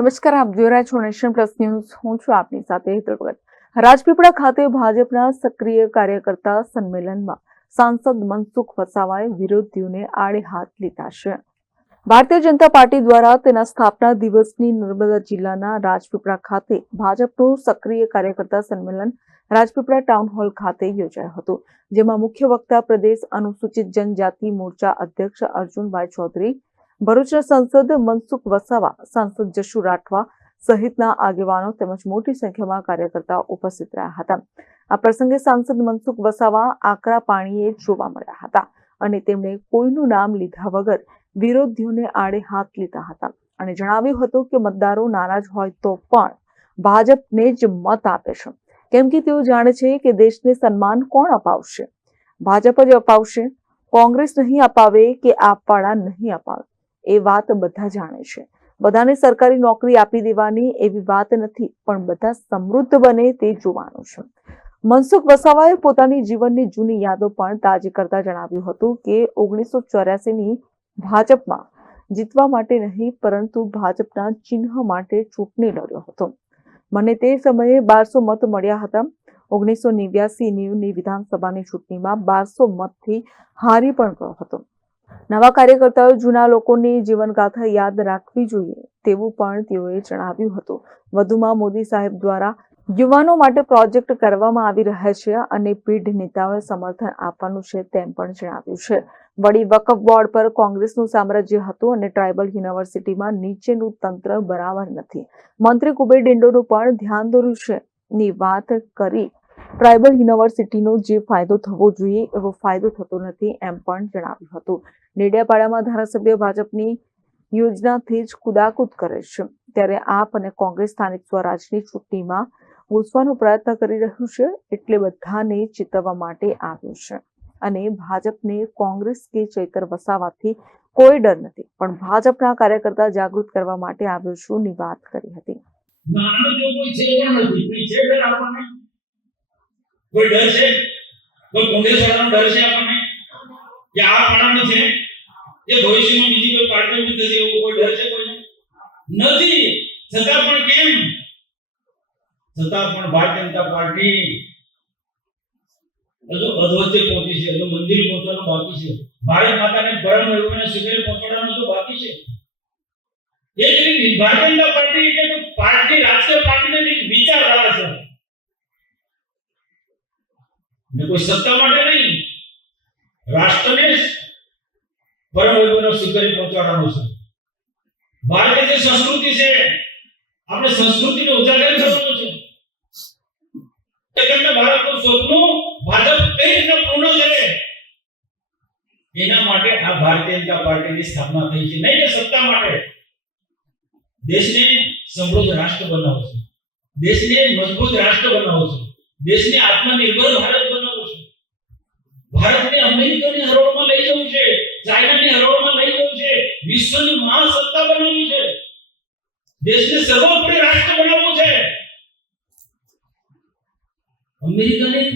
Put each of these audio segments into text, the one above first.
નમસ્કાર, આપ જોઈ રહ્યા છો નેશન પ્લસ ન્યૂઝ. હું છું આપની સાથે હેતલ ભગત. રાજપીપળા ખાતે ભાજપના સક્રિય કાર્યકર્તા સંમેલનમાં સાંસદ મનસુખ વસાવાએ વિરોધીઓને આડે હાથ લીધા છે. ભારતીય જનતા પાર્ટી દ્વારા તેના સ્થાપના દિવસની નર્મદા જિલ્લાના રાજપીપળા ખાતે ભાજપનું સક્રિય કાર્યકર્તા સંમેલન રાજપીપળા ટાઉન હોલ ખાતે યોજાયું હતું, જેમાં મુખ્ય વક્તા પ્રદેશ અનુસૂચિત જનજાતિ મોરચા અધ્યક્ષ અર્જુનભાઈ ચૌધરી, ભરૂચના સાંસદ મનસુખ વસાવા, સાંસદ જશુ રાઠવા સહિતના આગેવાનો તેમજ મોટી સંખ્યામાં કાર્યકર્તાઓ ઉપસ્થિત રહ્યા હતા. આ પ્રસંગે સાંસદ મનસુખ વસાવા આકરા પાણીએ જોવા મળ્યા હતા અને તેમણે કોઈનું નામ લીધા વગર વિરોધીઓને આડે હાથ લીધા હતા અને જણાવ્યું હતું કે મતદારો નારાજ હોય તો પણ ભાજપને જ મત આપે છે, કેમ કે તેઓ જાણે છે કે દેશને સન્માન કોણ અપાવશે? ભાજપ જ અપાવશે. કોંગ્રેસ નહીં અપાવે કે આપવાળા નહીં અપાવે, એ વાત બધા જાણે છે. બધાને સરકારી નોકરી આપી દેવાની એવી વાત નથી, પણ બધા સમૃદ્ધ બને તે જોવાનું છે. મનસુખ વસાવાએ પોતાની જીવનની જૂની યાદો પણ તાજી કરતા જણાવ્યું હતું કે 1984ની ભાજપમાં જીતવા માટે નહીં, પરંતુ ભાજપના ચિહ્ન માટે ચૂંટણી લડ્યો હતો. મને તે સમયે 1200 મત મળ્યા હતા. 1989-90ની વિધાનસભાની ચૂંટણીમાં 1200 મતથી હારી પણ ગયો હતો. નવા કાર્યકર્તાઓ જૂના લોકોની જીવનગાથા યાદ રાખવી જોઈએ તેવું પણ તેઓએ જણાવ્યું હતું. વધુમાં મોદી સાહેબ દ્વારા યુવાનો માટે પ્રોજેક્ટ કરવામાં આવી રહ્યા છે અને પીઢ નેતાઓએ સમર્થન આપવાનું છે તેમ પણ જણાવ્યું છે. વળી વકફ બોર્ડ પર કોંગ્રેસનું સામ્રાજ્ય હતું અને ટ્રાઇબલ યુનિવર્સિટીમાં નીચેનું તંત્ર બરાબર નથી. મંત્રી કુબેર ડિંડોનું પણ ધ્યાન દોર્યું છે ની વાત કરી. ટ્રાઇબલ યુનિવર્સિટીનો જે ફાયદો થવો જોઈએ એવો ફાયદો થતો નથી એમ પણ જણાવ્યું હતું. ડેડિયાપાડામાં ધારાસભ્ય ભાજપની યોજનાથી જ કુદાકુદ કરે છે, ત્યારે આપ અને કોંગ્રેસ સ્થાનિક સ્વરાજની ચૂંટણીમાં ઘૂસવાનો પ્રયત્ન કરી રહ્યું છે, એટલે બધાને ચેતવવા માટે આવ્યું છે અને ભાજપને કોંગ્રેસ કે ચૈતર વસાવાથી કોઈ ડર નથી, પણ ભાજપના કાર્યકર્તા જાગૃત કરવા માટે આવ્યો છું ની વાત કરી હતી. કોઈ ડર છે? કોઈ કોંગ્રેસ વાળાનો ડર છે આપણને કે આ પાડાનો છે કે ભવિષ્યમાં બીજી કોઈ પાર્ટી ઉભી થશે એવો કોઈ ડર છે કોઈને? નથી. છતાં પણ કેમ? છતાં પણ ભારતીય જનતા પાર્ટી હજુ અધવચ્ચે પહોંચી છે, હજુ મંદિર પહોંચવાનું બાકી છે. ભારત માતાને પરમ વૈભવને શિખરે પહોંચાડવાનું હજુ બાકી છે. એ જ ભારતીય જનતા પાર્ટી એટલે પાર્ટી રાષ્ટ્રીય પાર્ટી નથી, વિચારધારા છે. ને કોઈ સત્તા માટે નહીં, રાષ્ટ્રને પરમ વૈભવના શિખરે પહોંચાડવાનું છે. ભારતીય જે સંસ્કૃતિ છે, આપણે સંસ્કૃતિને ઉજાગર કરવાનું છે. એકંદર ભારતનું સપનું ભાજપ કઈ રીતે પૂર્ણ કરે એના માટે આ ભારતીય જનતા પાર્ટીની સ્થાપના થઈ છે. નહીં કે સત્તા માટે. દેશને સમૃદ્ધ રાષ્ટ્ર બનાવવો છે, દેશને મજબૂત રાષ્ટ્ર બનાવવો છે, દેશને આત્મનિર્ભર ભારત બનાવવું છે. ભારતને અમેરિકાની હરોળમાં લઈ જવું છે, ચાઇનાની હરોળમાં લઈ જવું છે, વિશ્વની મહાસત્તા બનાવવી છે, દેશને સર્વોપરી રાષ્ટ્ર બનાવવું છે. અમેરિકાની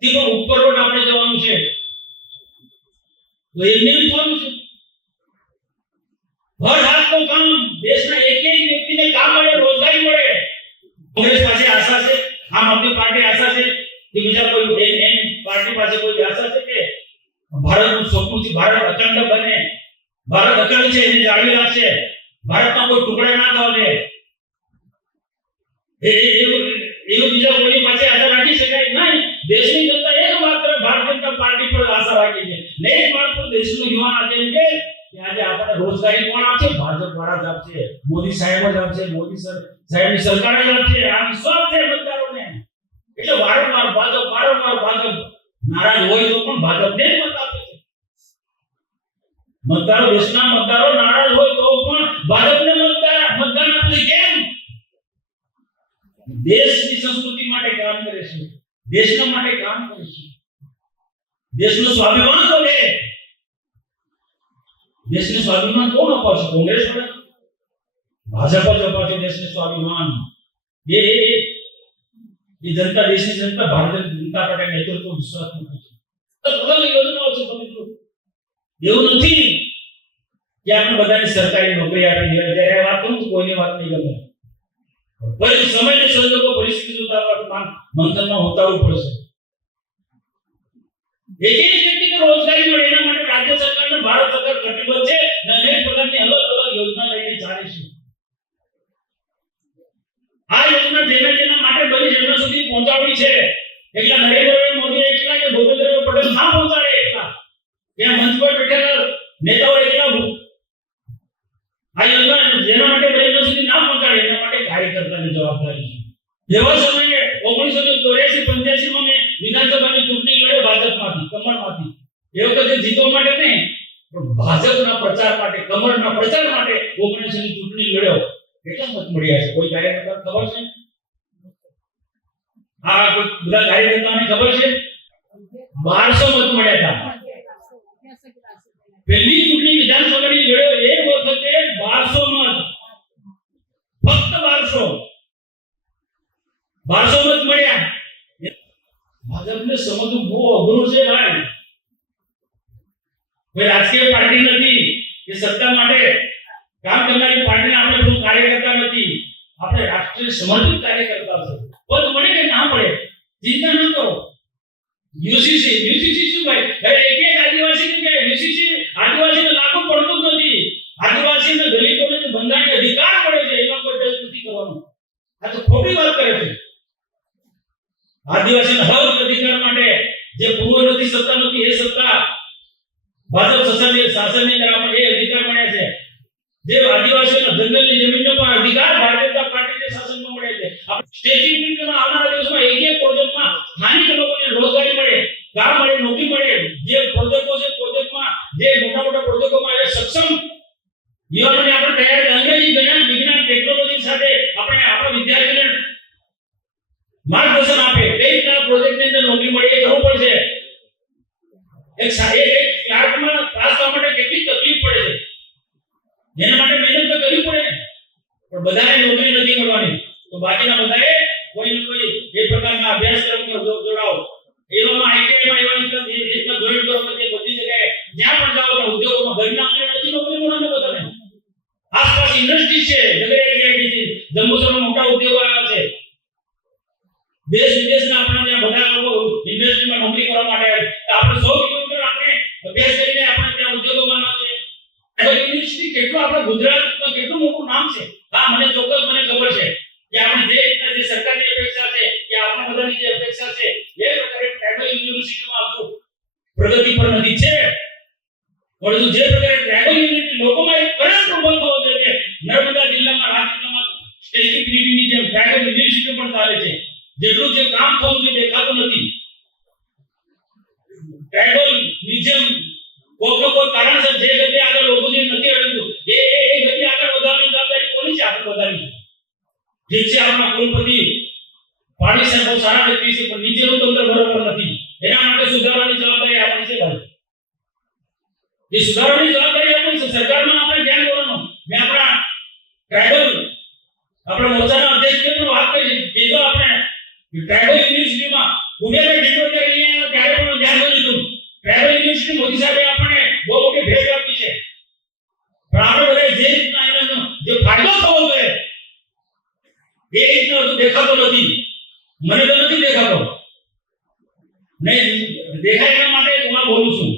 તે પણ ઉપર પર આપણે જવાનું છે, તો એમને થવાનું છે. હર હાથનું કામ, દેશના એક એક વ્યક્તિને કામ મળે, રોજગારી મળે. કોંગ્રેસ પાસે આશા છે, આમ આદમી પાર્ટી આશા છે કે બીજા કોઈ એમ પાર્ટી પાસે કોઈ આશા છે કે ભારતનું સપનું ભારત અખંડ બને, ભારત અખંડ છે એને જાળવી રાખશે, ભારતના કોઈ ટુકડા ના થવા દે, એવું બીજા કોઈ પાસે આશા રાખી શકાય નહીં. દેશની જનતા એકમાત્ર ભારતીય જનતા પાર્ટી પર આશા રાખી છે. ને એકમાત્ર દેશનો યુવાન આજે એમ કે આજે આપણે રોજગારી કોણ આપશે? ભાજપ વાળા જ આપશે, મોદી સાહેબ જ આપશે, મોદી સાહેબની સરકાર જ આપશે. આ વિશ્વાસ છે મતદારોને. એટલે વારંવાર ભાજપ નારાજ હોય તો પણ ભાજપને જ મત આપે છે. મતદારો, દેશના મતદારો નારાજ હોય તો પણ ભાજપને મતદાન આપે છે. કેમ? દેશની સંસ્કૃતિ માટે કામ કરે છે, દેશના માટે કામ કરે છે. દેશનું સ્વાભિમાન બોલે. દેશનું સ્વાભિમાન કોણ અપાવશે? કોંગ્રેસ વાળા? ભાજપ જ અપાવશે દેશનું સ્વાભિમાન. એ જનતા, દેશની જનતા ભારતીય જનતા પાર્ટી નેતૃત્વ વિશ્વાસ નથી. તો ઘણી યોજનાઓ છે. તમે જો એવું નથી કે આપણે બધાને સરકારી નોકરી આપી દેવાય. જ્યારે આ વાત કરું તો કોઈની વાત નહીં ગમે. પછી સમયને સંજોગો પરિસ્થિતિ જોતા મંથનમાં ઉતારવું પડશે. એક વ્યક્તિને રોજગારી મળે એના માટે રાજ્ય સરકાર અને ભારત સરકાર કટિબદ્ધ છે અને અનેક પ્રકારની અલગ અલગ યોજના લઈને ચાલે છે. આ યોજના જેના માટે બની જેના સુધી પહોંચાડવી છે. એટલા નરેન્દ્રભાઈ મોદી એટલા કે ભૂપેન્દ્રભાઈ પટેલ ના પહોંચાડે એટલા ત્યાં મંચ પર બેઠેલા નેતાઓ એટલા આ યોજના જેના માટે બની સુધી ના પહોંચાડે એના માટે કાર્યકર્તાની જવાબદારી છે. એવા સમયે 1984-85 માં મેં વિધાનસભાની ચૂંટણી લડ્યો ભાજપમાંથી, કમળમાંથી. એ વખતે જીતવા માટે નહીં પણ ભાજપના પ્રચાર માટે, કમળના પ્રચાર માટે 19 ની ચૂંટણી લડ્યો. કેટલા મત મળ્યા છે કોઈ કાર્યકર્તા ખબર છે? આ બધા કાર્યકર્તાને ખબર છે? 1200 મત મળ્યા હતા. પહેલી ચૂંટણી વિધાનસભાની લડ્યો એ વખતે 1200 મત, ફક્ત 1200 મત મળ્યા. ભાજપને સમજવું બહુ અઘરું છે ભાઈ. કોઈ રાજકીય પાર્ટી નથી કે સત્તા માટે કામ કરનારી પાર્ટીને આપણે કોઈ કાર્યકર્તા નથી. આપણે રાષ્ટ્રીય સમર્પિત કાર્યકર્તા છે. પદ મળે કે ના મળે ચિંતા ન કરો. યુસીસી શું ભાઈ? એક આદિવાસી કે યુસીસી આદિવાસીને લાગુ પડતું જ નથી. આદિવાસીને દલિતોને જે બંધારણીય અધિકાર મળે છે એમાં કોઈ ટેસ્ટ નથી કરવાનો. આ તો ખોટી વાત કરે છે. આદિવાસીના હક અધિકાર માટે જે પૂર્વ નથી સત્તા નથી એ સત્તા ભાજપ શાસનની અંદર એ અધિકાર મળ્યા છે. જે આદિવાસીઓના જંગલની જમીનનો પણ અધિકાર ભારતીય જનતા પાર્ટીના શાસનમાં મળે છે. સ્ટેચ્યુ યુનિટીમાં આવનારા દિવસમાં એક પ્રોજેક્ટમાં સ્થાનિક લોકોને રોજગારી મળે, કામ મળે, નોકરી મળે. જે પ્રોજેક્ટો છે પ્રોજેક્ટમાં જે મોટા પ્રોજેક્ટોમાં એ સક્ષમ યુવાનોને આપણે તૈયાર અંગ્રેજી જ્ઞાન, વિજ્ઞાન, ટેકનોલોજી સાથે આપણે આપણા વિદ્યાર્થીઓને માર્ગદર્શન આપે. તે રીતના પ્રોજેક્ટની અંદર નોકરી મળે એ કરવું પડશે. એક ક્લાર્કમાં પાસ થવા માટે કેટલી તકલીફ પડે છે એના માટે મહેનત તો કરવી પડે. પણ બધાને નોકરી નથી મળવાની તો બાકીના બધાએ કોઈ ને કોઈ એ પ્રકારના અભ્યાસક્રમમાં જોડાઓ. એવામાં આઈટીઆઈમાં એવા રીતના જોઈન કરો કે બધી જગ્યાએ જ્યાં પણ જાઓ ત્યાં ઉદ્યોગોમાં ઘરના આંગણે નથી નોકરી મળવાની બધાને. આસપાસ ઇન્ડસ્ટ્રી છે, જગ્યાએ છે, જંબુસરમાં મોટા ઉદ્યોગો આવ્યા છે. દેશ વિદેશના આપણા ત્યાં બધા લોકો ઇન્ડસ્ટ્રીમાં નોકરી કરવા માટે આપણે 100 કિલોમીટર આપણે અભ્યાસ કરીને આપણે ત્યાં ઉદ્યોગોમાં ના છે. યુનિવર્સિટી કેટલું આપણા ગુજરાતમાં કેટલું મોટું નામ છે. હા મને ચોક્કસ મને ખબર છે કે આપણે જે રીતના જે સરકારની અપેક્ષા છે કે આપણા બધાની જે અપેક્ષા છે એ પ્રકારે ટ્રાઇબલ યુનિવર્સિટીમાં આપણું પ્રગતિ પર નથી છે. પરંતુ જે પ્રકારે ટ્રાઇબલ યુનિવર્સિટી લોકોમાં એક કરંટ ઉભો થવો જોઈએ. નર્મદા જિલ્લામાં રાજકોટમાં સ્ટેચ્યુ યુનિટીની જેમ ટ્રાઇબલ યુનિવર્સિટી પણ ચાલે છે. જેટલું જે કામ થવું જોઈએ દેખાતું નથી. ટ્રાઇબલ મ્યુઝિયમ કોઈ કારણસર જે ગતિ આગળ વધવું જોઈએ નથી વધતું. એ ગતિ આગળ વધારવાની જવાબદારી કોની છે? આપણે બધાની. ઠીક છે આપણા કુલપતિ પાડી સાહેબ બહુ સારા વ્યક્તિ છે પણ નીચેનું તંત્ર બરોબર નથી. એના માટે સુધારવાની જવાબદારી આપણી છે ભાઈ. એ સુધારવાની જવાબદારી આપણી છે. સરકારમાં આપણે ધ્યાન દેવાનું. મેં આપણા ટ્રાઇબલ આપણા મોરચાના અધ્યક્ષને પણ વાત કરી કે જો આપણે ટ્રાઇબલ યુનિવર્સિટીમાં ઉમેદવારી જીતવા અહીંયા ત્યારે પણ ધ્યાન દીધું. ટ્રાઇબલ યુનિવર્સિટી મોદી સાહેબે આપણને બહુ મોટી ભેટ આપી છે. પણ આપણે બધા જે રીતના એનો જે ફાયદો થવો જોઈએ એ રીતના હજુ દેખાતો નથી. મને તો નથી દેખાતો. નહીં દેખાય એના માટે હું બોલું છું.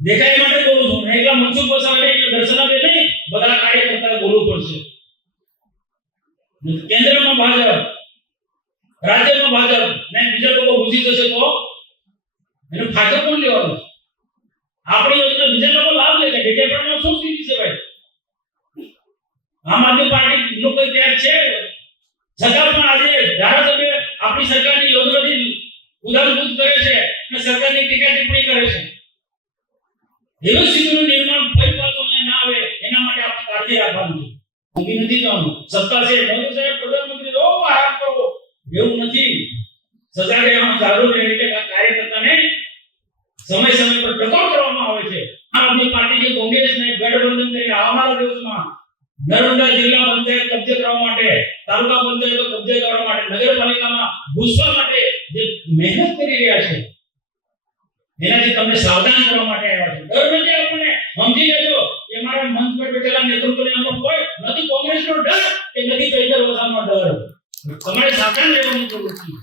દેખાય માટે બોલું છું. એટલા મનસુખ વસાવા એટલે દર્શનાબે નહીં બધા કાર્યકર્તા બોલવું પડશે. કેન્દ્રમાં ભાજપ, રાજ્યમાં ભાજપ ને બીજા લોકો ઘૂસી જશે તો એનો ફાયદો કોણ લેવાનો? આપણી યોજના બીજા લોકો લાભ લે છે. ડેટામાં શું સ્થિતિ છે ભાઈ? આમ આદમી પાર્ટી નું કઈ ત્યાગ છે છતાં પણ આજે ધારાસભ્ય આપણી સરકારની યોજનાથી ઉદાહરણભૂત કરે છે અને સરકારની ટીકા ટિપ્પણી કરે છે. એવી સ્થિતિનું નિર્માણ ફરી પાછું અહીંયા ના આવે એના માટે આપણે કાળજી રાખવાની છે. ઊંઘી નથી જવાનું. સત્તા છે મોદી સાહેબ પ્રધાનમંત્રી ઓ આરામ કરો એવું નથી. સજા રહેવાનું ચાલુ રહે એટલે કાર્યકર્તાને સમય પર ટકોર કરવામાં આવે છે. આમ આદમી પાર્ટી કે કોંગ્રેસને ગઠબંધન કરીને આવનારા દિવસમાં નર્મદા જિલ્લા પંચાયત કબજે કરવા માટે, તાલુકા પંચાયતો કબજે કરવા માટે, નગરપાલિકામાં ઘૂસવા માટે જે મહેનત કરી રહ્યા છે એનાથી તમને સાવધાન કરવા માટે આવ્યા છે. ડર નથી આપણને. સમજી લેજો કે તમારા મંચ પર બેઠેલા નેતૃત્વને આમાં કોઈ નથી કોંગ્રેસનો ડર કે નથી ચૈતર વસાવાનો ડર. તમારે સાધન લેવાની જરૂર છે.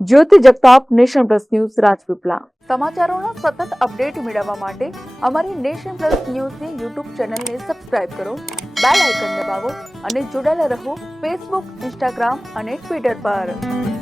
Jyoti Jagtap, nation plus news, Rajpipla. સમાચારોના સતત અપડેટ મેળવવા માટે અમારી નેશન પ્લસ ન્યૂઝની યુટ્યુબ ચેનલને સબસ્ક્રાઇબ કરો, બેલ આઇકન દબાવો અને જોડાયેલા રહો ફેસબુક, ઇન્સ્ટાગ્રામ અને ટ્વિટર પર.